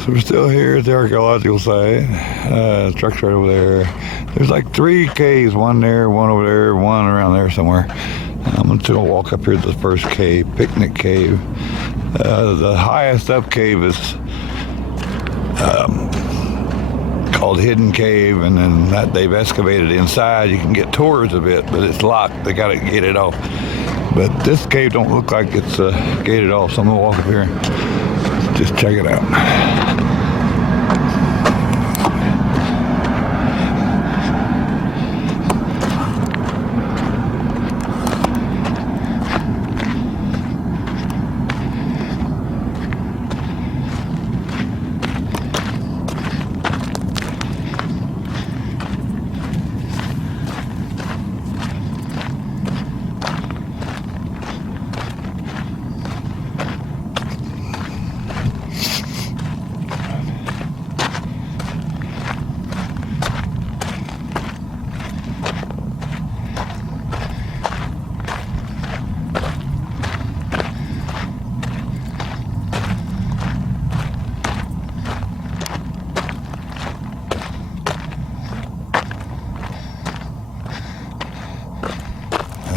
So we're still here at the archaeological site. Truck's right over there. There's like 3 caves, one there, one over there, one around there somewhere. I'm going to walk up here to the first cave, Picnic Cave. The highest up cave is called Hidden Cave, and then that they've excavated inside. You can get tours of it, but it's locked. They got to get it off. But this cave don't look like it's gated off, so I'm going to walk up here and just check it out.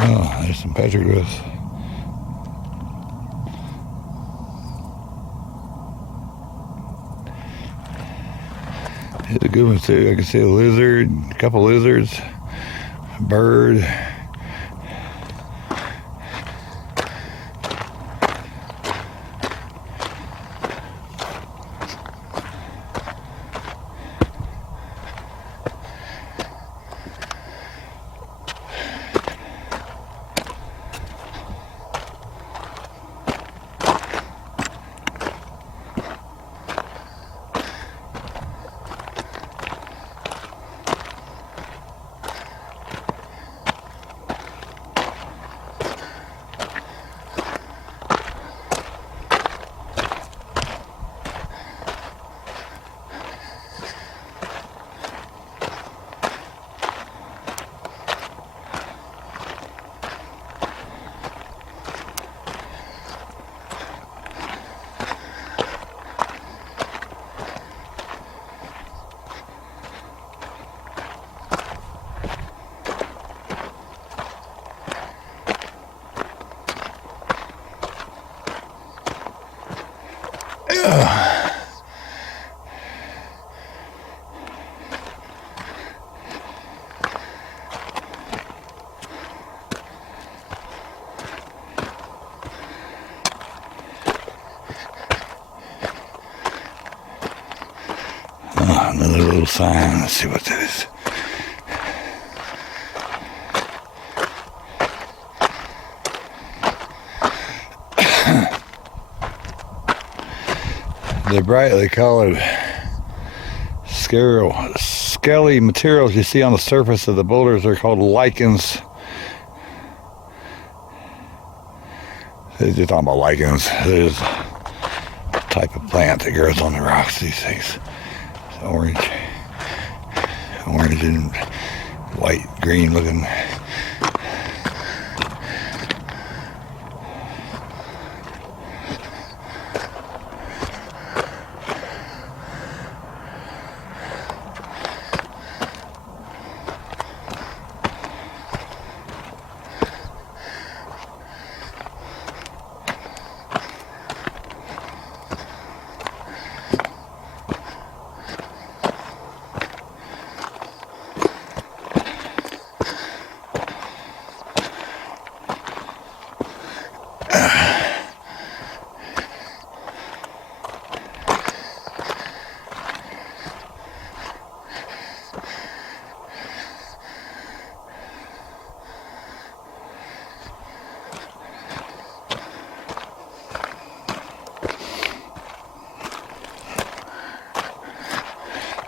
Oh, there's some petroglyphs. Here's a good one too. I can see a lizard, a couple lizards, a bird. Another little sign. Let's see what that is. The brightly colored scaly materials you see on the surface of the boulders are called lichens. They're just talking about lichens. There's a type of plant that grows on the rocks these days. It's orange and white, green looking.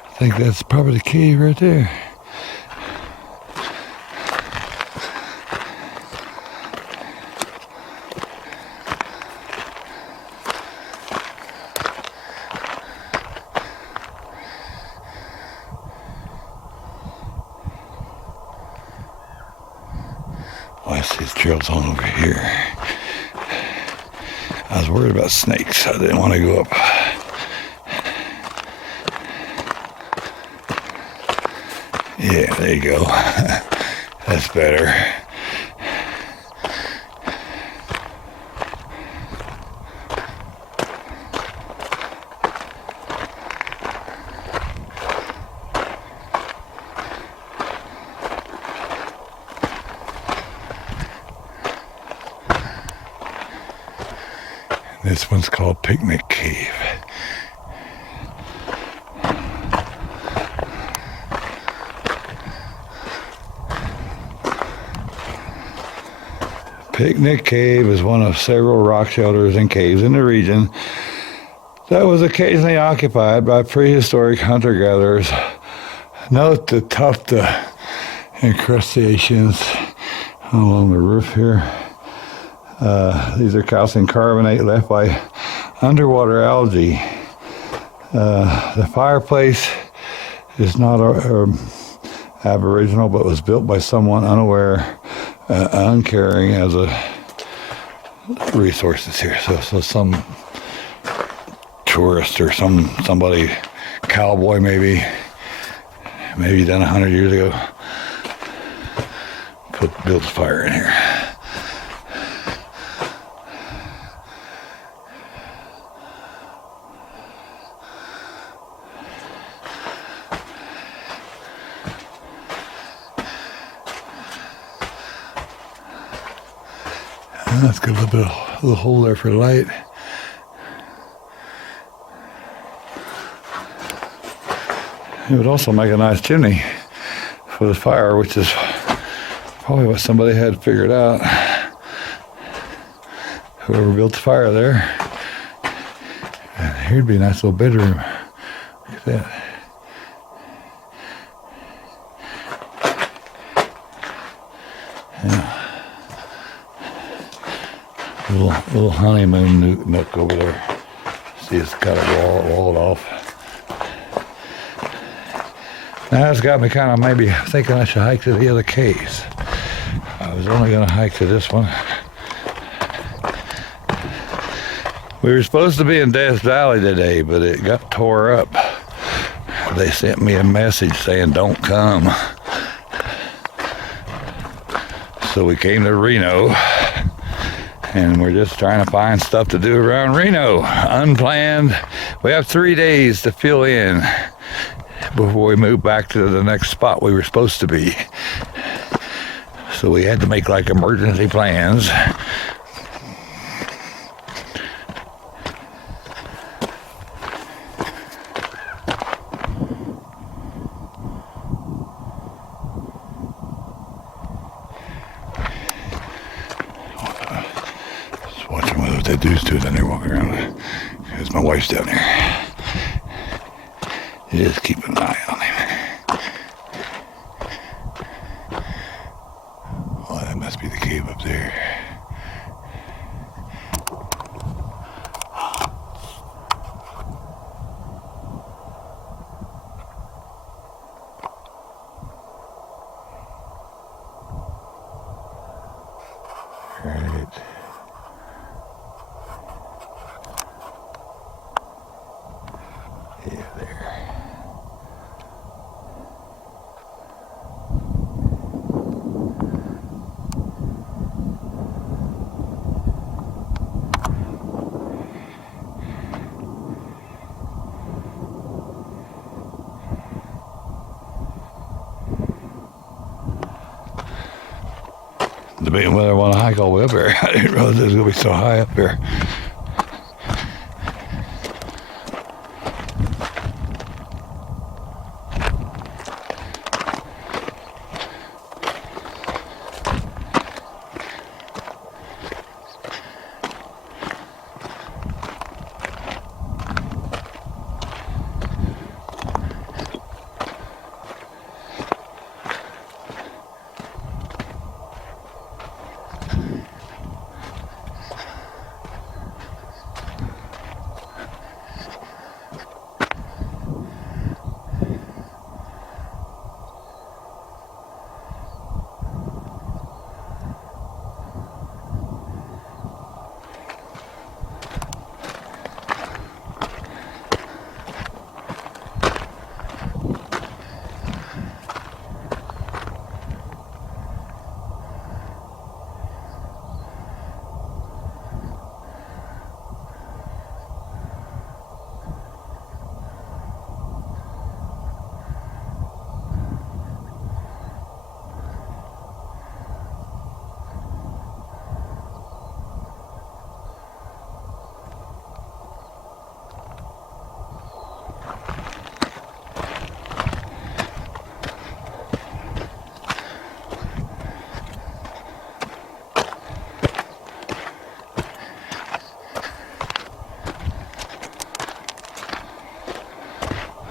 I think that's probably the cave right there. Oh, I see trails on over here. I was worried about snakes. I didn't want to go up. Yeah, there you go. That's better. This one's called Picnic Cave. Picnic Cave is one of several rock shelters and caves in the region that was occasionally occupied by prehistoric hunter-gatherers. Note the tuft incrustations along the roof here. These are calcium carbonate left by underwater algae. The fireplace is not aboriginal, but was built by someone unaware, uncaring as a resources here. So some tourist or somebody, cowboy maybe done 100 years ago, built a fire in here. That's got a little hole there for light. It would also make a nice chimney for the fire, which is probably what somebody had figured out. Whoever built the fire there. And here'd be a nice little bedroom. Look at that. Yeah. Little honeymoon nook over there. See, it's got it walled off. Now that's got me kind of maybe thinking I should hike to the other caves. I was only going to hike to this one. We were supposed to be in Death Valley today, but it got tore up. They sent me a message saying don't come. So we came to Reno. And we're just trying to find stuff to do around Reno. Unplanned. We have 3 days to fill in before we move back to the next spot we were supposed to be. So we had to make like emergency plans. Watching what they do to it, then they walk around. Because my wife's down there. Just keep an eye on him. Oh, that must be the cave up there. Right. Yeah, there. Debating whether I want to hike all the way up there. I didn't realize it was going to be so high up there.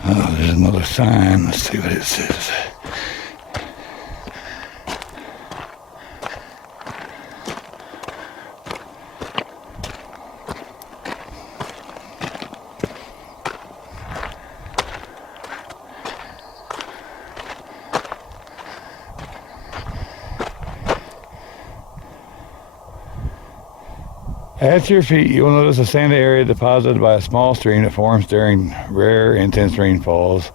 Oh, there's another sign. Let's see what it says. At your feet, you will notice a sandy area deposited by a small stream that forms during rare, intense rainfalls.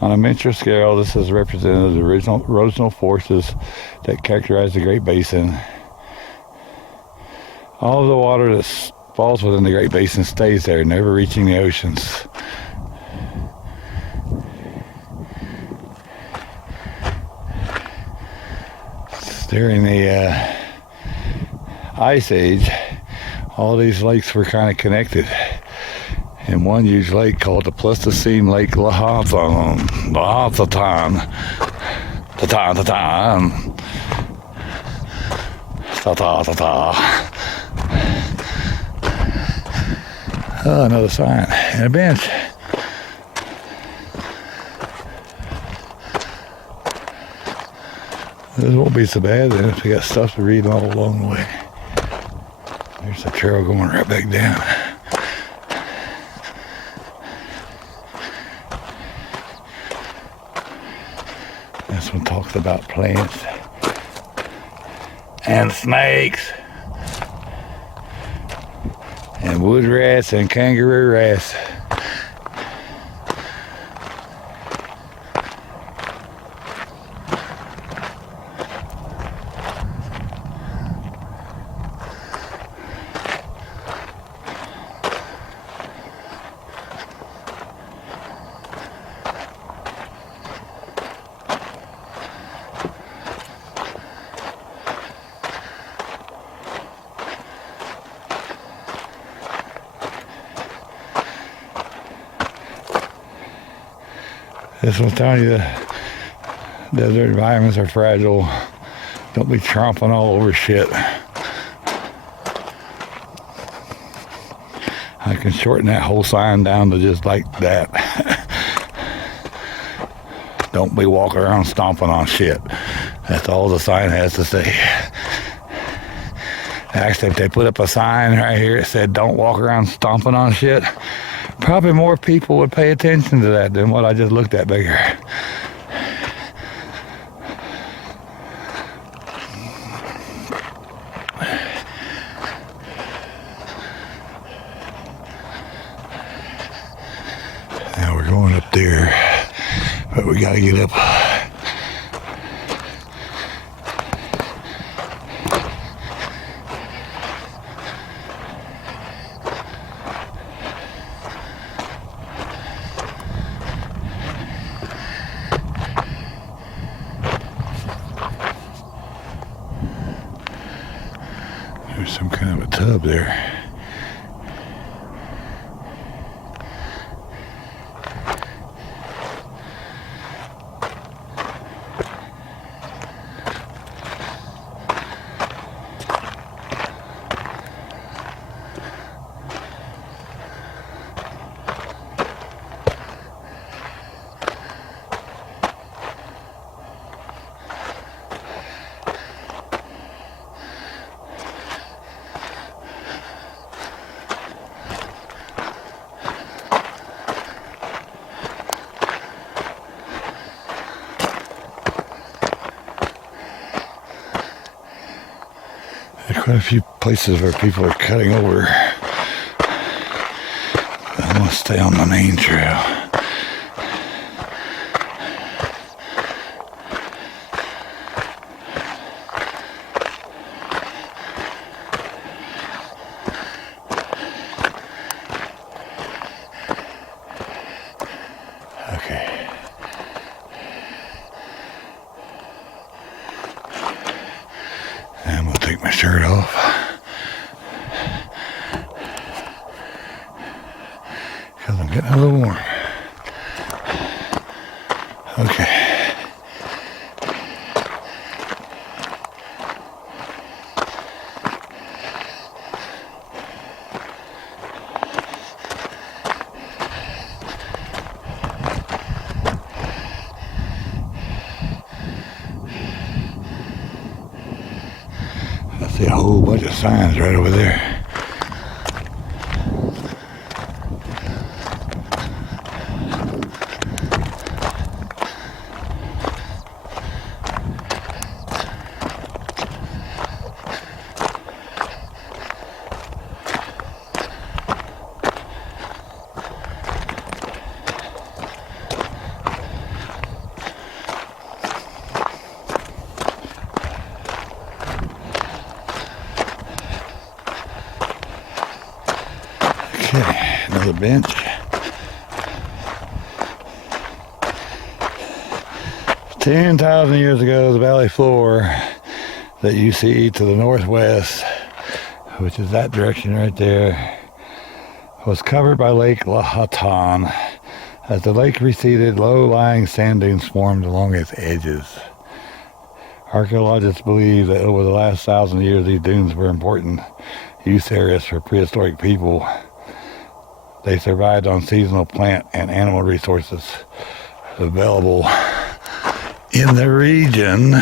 On a miniature scale, this is representative of the original erosional forces that characterize the Great Basin. All of the water that falls within the Great Basin stays there, never reaching the oceans. During the Ice Age, all these lakes were kind of connected. And one huge lake called the Pleistocene Lake Lahontan. Oh, another sign and a bench. This won't be so bad then if we got stuff to read all along the way. There's the trail going right back down. This one talks about plants and snakes and wood rats and kangaroo rats. This one's telling you the desert environments are fragile. Don't be tromping all over shit. I can shorten that whole sign down to just like that. Don't be walking around stomping on shit. That's all the sign has to say. Actually, if they put up a sign right here that said don't walk around stomping on shit, probably more people would pay attention to that than what I just looked at back here. Now we're going up there, but we gotta get up. There's some kind of a tub there. There's quite a few places where people are cutting over. I'm going to stay on the main trail. Okay. I'm going to take my shirt off. Because I'm getting a little warm. Okay. a whole bunch of signs right over there. Okay, another bench. $10,000 years ago, the valley floor that you see to the northwest, which is that direction right there, was covered by Lake Lahatan. As the lake receded, low-lying sand dunes formed along its edges. Archaeologists believe that over the last 1,000 years, these dunes were important use areas for prehistoric people. They survived on seasonal plant and animal resources available in the region.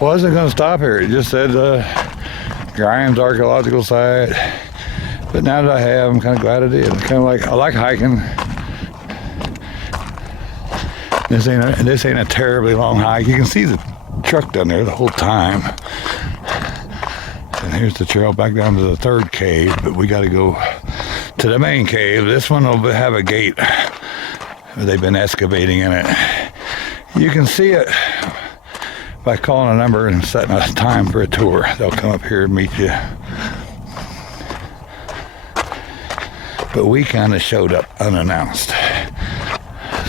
Wasn't going to stop here. It just said Grimes Archaeological Site. But now that I have, I'm kind of glad I did. Kind of like, I like hiking. This ain't a terribly long hike. You can see the truck down there the whole time. And here's the trail back down to the third cave, but we got to go to the main cave. This one will have a gate. They've been excavating in it. You can see it by calling a number and setting a time for a tour. They'll come up here and meet you. But we kind of showed up unannounced.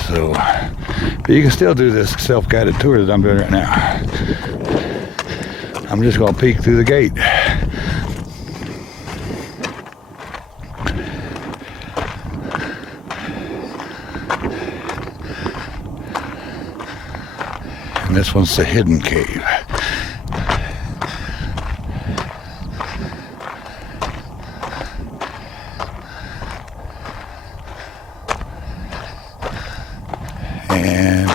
So, but you can still do this self-guided tour that I'm doing right now. I'm just going to peek through the gate. And this one's the hidden cave. And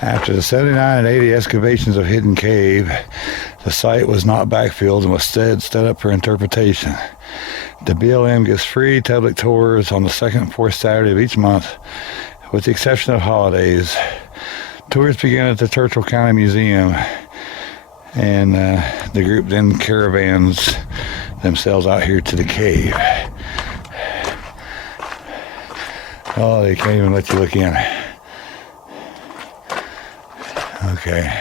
after the 79 and 80 excavations of hidden cave, the site was not backfilled and was instead set up for interpretation. The BLM gives free public tours on the second and fourth Saturday of each month, with the exception of holidays. Tours begin at the Churchill County Museum, and the group then caravans themselves out here to the cave. Oh, they can't even let you look in. Okay.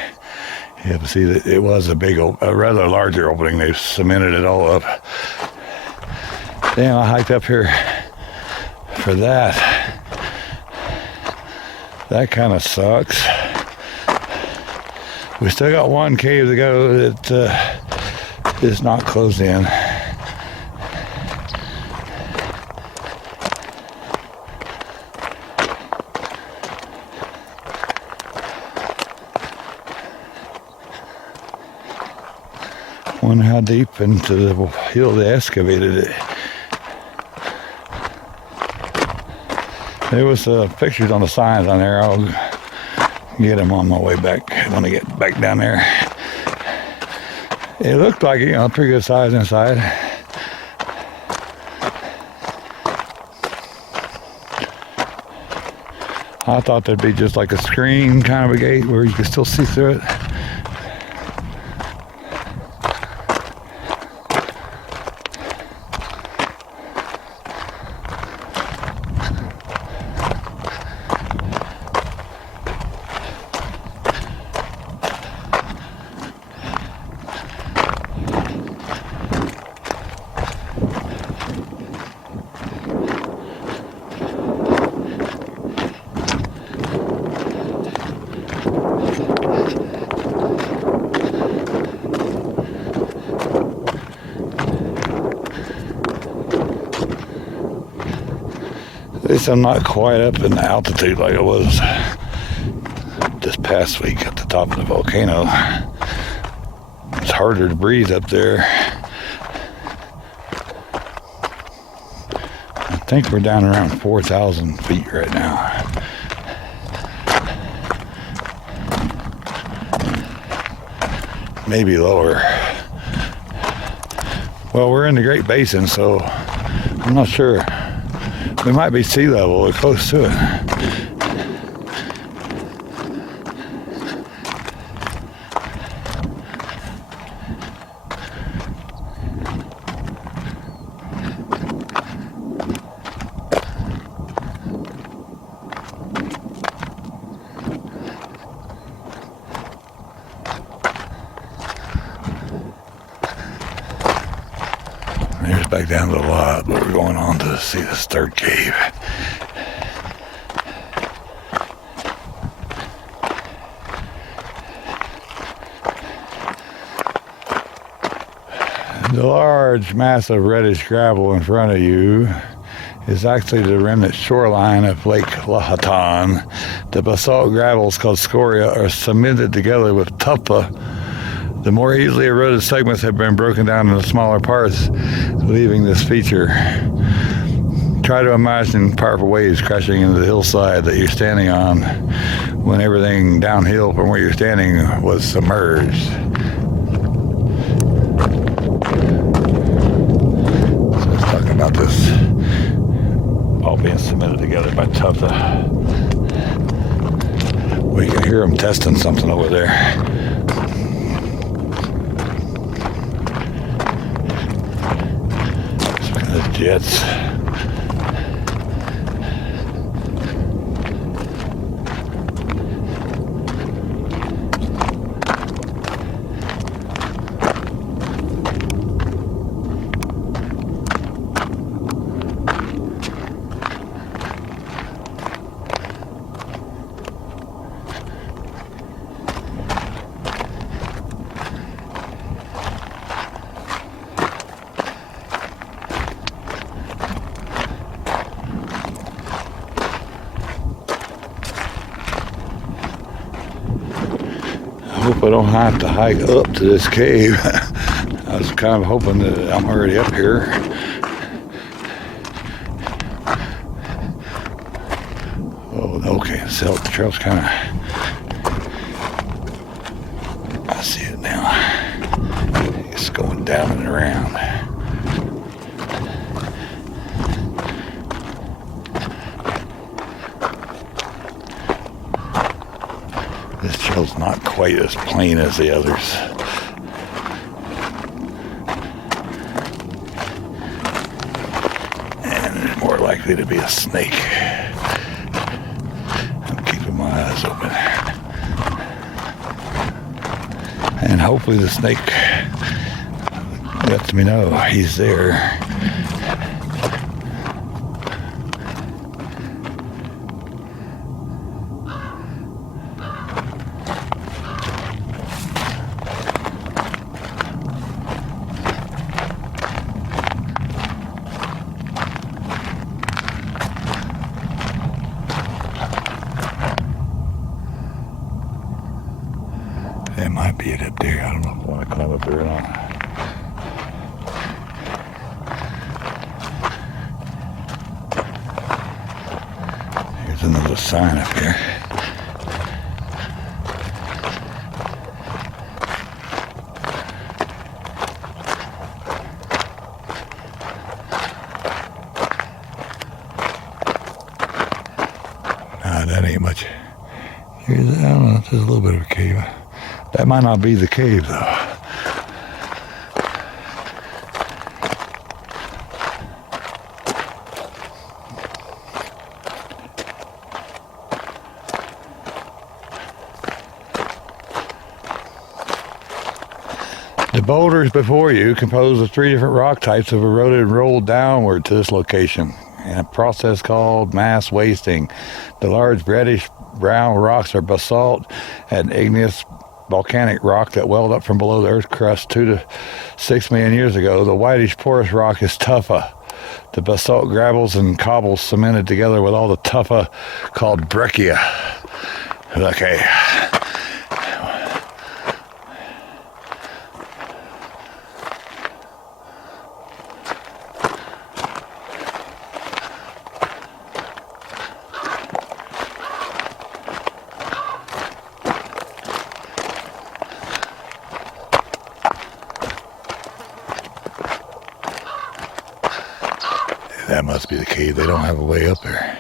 Yeah, but see, it was a rather larger opening. They've cemented it all up. Damn, I hiked up here for that. That kind of sucks. We still got one cave to go that is not closed in. Wonder how deep into the hill they excavated it. There was pictures on the signs on there. I'll get them on my way back when I get back down there. It looked like, pretty good size inside. I thought there'd be just like a screen kind of a gate where you could still see through it. At least I'm not quite up in altitude like I was this past week at the top of the volcano. It's harder to breathe up there. I think we're down around 4,000 feet right now. Maybe lower. Well, we're in the Great Basin, so I'm not sure. We might be sea level or close to it. Here's back down to the lot, but we're going on to see this third cave. The large mass of reddish gravel in front of you is actually the remnant shoreline of Lake Lahatan. The basalt gravels called scoria are cemented together with tufa. The more easily eroded segments have been broken down into smaller parts, leaving this feature. Try to imagine powerful waves crashing into the hillside that you're standing on when everything downhill from where you're standing was submerged. So let's talk about this all being cemented together by tufa. We can hear them testing something over there. Jets. I hope I don't have to hike up to this cave. I was kind of hoping that I'm already up here. Oh, okay, so the trail's kind of, I see it now. It's going down and around. This trail's not quite as plain as the others. And there's more likely to be a snake. I'm keeping my eyes open. And hopefully the snake lets me know he's there. That might be it up there. I don't know if I want to climb up there or not. Here's another sign up here. Nah, that ain't much. Here's, I don't know, there's a little bit of a cave. That might not be the cave, though. The boulders before you, composed of 3 different rock types, have eroded and rolled downward to this location in a process called mass wasting. The large reddish brown rocks are basalt and igneous volcanic rock that welled up from below the earth crust 2 to 6 million years ago. The whitish porous rock is tufa. the basalt gravels and cobbles cemented together with all the tufa called breccia. Okay. That must be the cave. They don't have a way up there.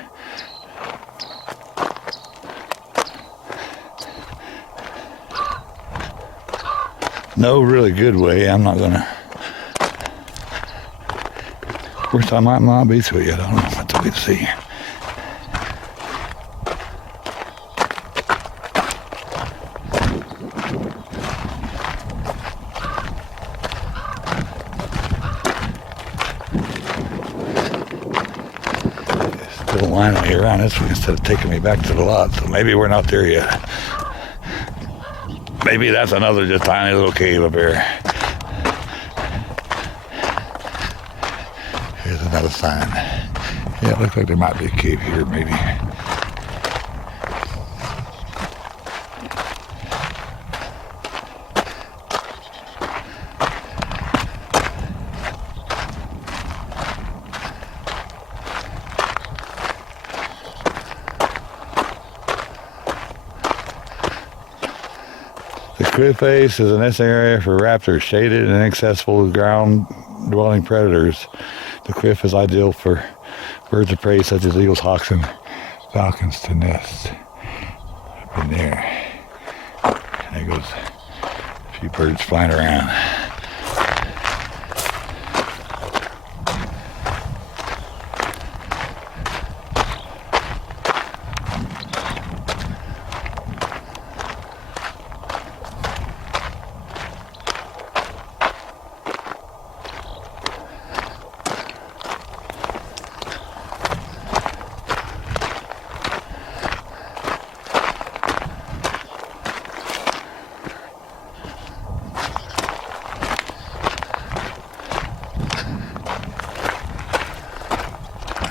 No really good way. I'm not gonna. Of course, I might not be to it yet. I don't know what to wait to see. Still lining me around this way instead of taking me back to the lot. So maybe we're not there yet. Maybe that's another just tiny little cave up here. Here's another sign. Yeah, it looks like there might be a cave here, maybe. The cliff face is a nesting area for raptors, shaded and inaccessible to ground-dwelling predators. The cliff is ideal for birds of prey such as eagles, hawks, and falcons to nest. Up in there. There goes a few birds flying around.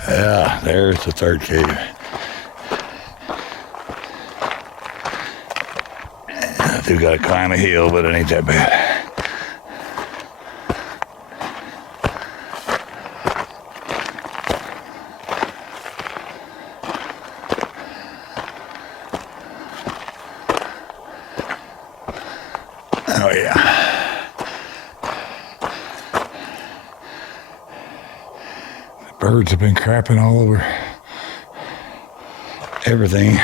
Yeah, there's the third cave. I do gotta climb a hill, but it ain't that bad. Oh yeah. Birds have been crapping all over everything.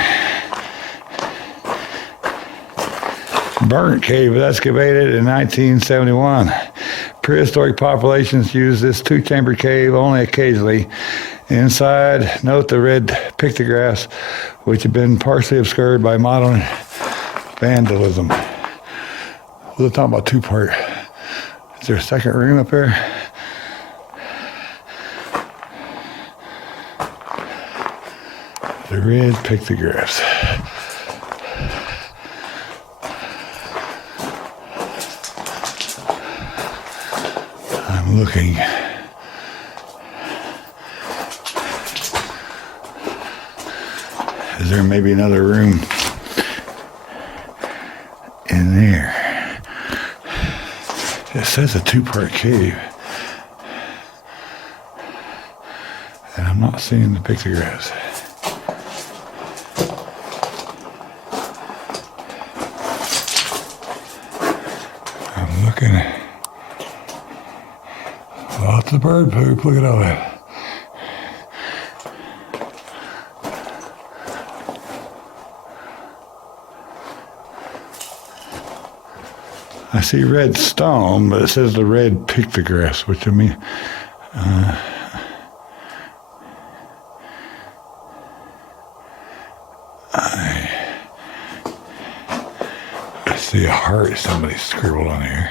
Burnt cave was excavated in 1971. Prehistoric populations used this two-chamber cave only occasionally. Inside, note the red pictographs, which have been partially obscured by modern vandalism. We're talking about two-part. Is there a second room up there? The red pictographs. I'm looking. Is there maybe another room in there? It says a two-part cave. And I'm not seeing the pictographs. I'm looking at lots of bird poop. Look at all that. I see red stone, but it says the red pictographs, which I mean, I see a heart somebody scribbled on here.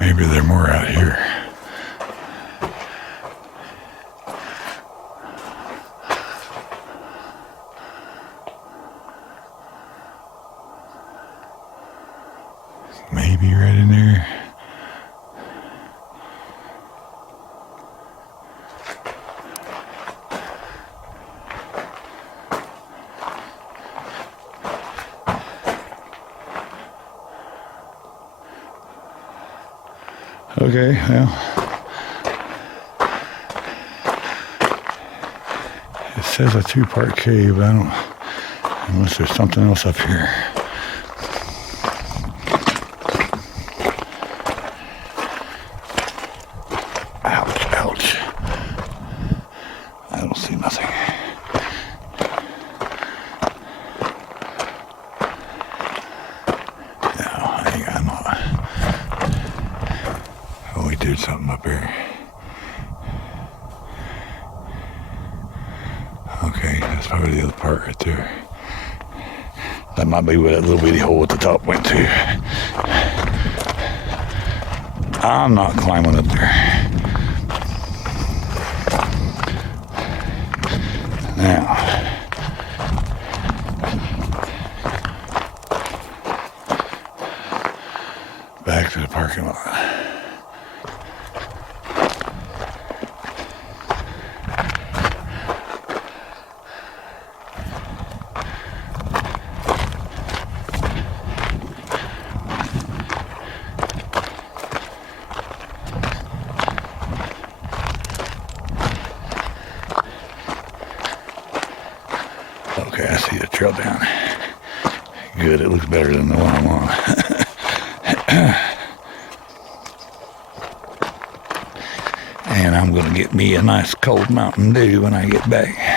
Maybe there are more out here. be right in there. Okay, well, it says a two-part cave. I don't, unless there's something else up here. Ouch, ouch. I don't see nothing. No, I'm not. Oh, we did something up here. Okay, that's probably the other part right there. That might be where that little bitty hole at the top went to. I'm not climbing up there. Now, back to the parking lot. Okay, I see the trail down. Good, it looks better than the one I'm on. And I'm gonna get me a nice cold Mountain Dew when I get back.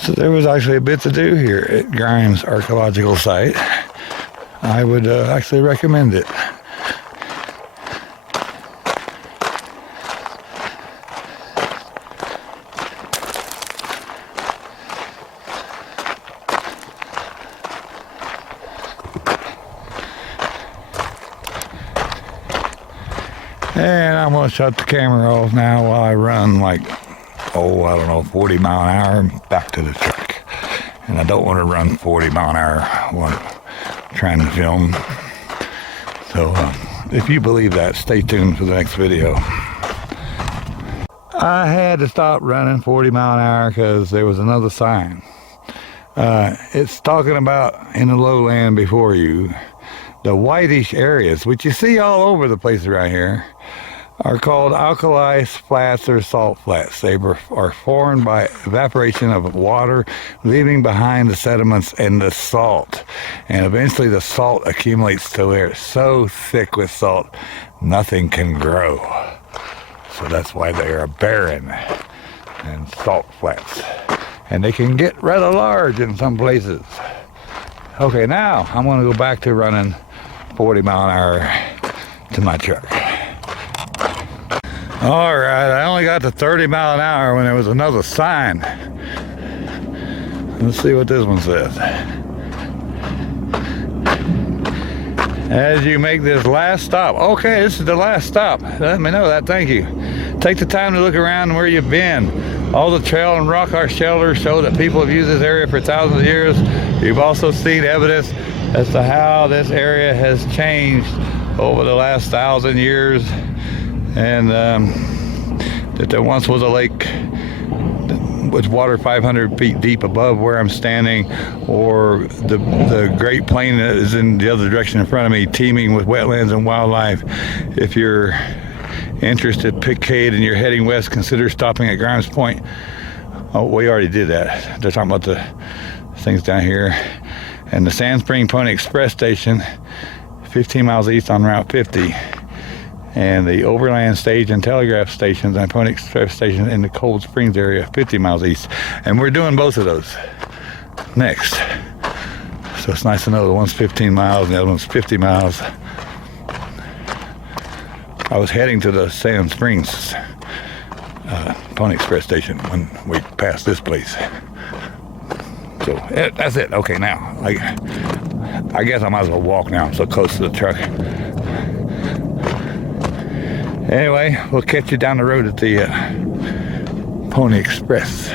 So there was actually a bit to do here at Grimes Archaeological Site. I would actually recommend it. And I'm going to shut the camera off now while I run like, oh, I don't know, 40 mile an hour back to the truck. And I don't want to run 40 mile an hour while I'm trying to film. So if you believe that, stay tuned for the next video. I had to stop running 40 mile an hour because there was another sign. It's talking about in the lowland before you, the whitish areas, which you see all over the place around here, are called alkali flats or salt flats. They are formed by evaporation of water, leaving behind the sediments and the salt. And eventually the salt accumulates till they're so thick with salt, nothing can grow. So that's why they are barren and salt flats. And they can get rather large in some places. Okay, now I'm going to go back to running 40 mile an hour to my truck. All right, I only got to 30 mile an hour when there was another sign. Let's see what this one says. As you make this last stop. Okay, this is the last stop. Let me know that, thank you. Take the time to look around where you've been. All the trail and rock art shelters show that people have used this area for thousands of years. You've also seen evidence as to how this area has changed over the last 1,000 years. And that there once was a lake with water 500 feet deep above where I'm standing, or the Great Plain that is in the other direction in front of me, teeming with wetlands and wildlife. If you're interested, pick Cade and you're heading west, consider stopping at Grimes Point. Oh, we already did that. They're talking about the things down here. And the Sand Spring Pony Express Station, 15 miles east on Route 50. And the Overland Stage and Telegraph Stations and Pony Express Station in the Cold Springs area, 50 miles east. And we're doing both of those next. So it's nice to know the one's 15 miles and the other one's 50 miles. I was heading to the Sand Springs Pony Express station when we passed this place. So that's it. Okay, now I guess I might as well walk now. I'm so close to the truck. Anyway, we'll catch you down the road at the Pony Express.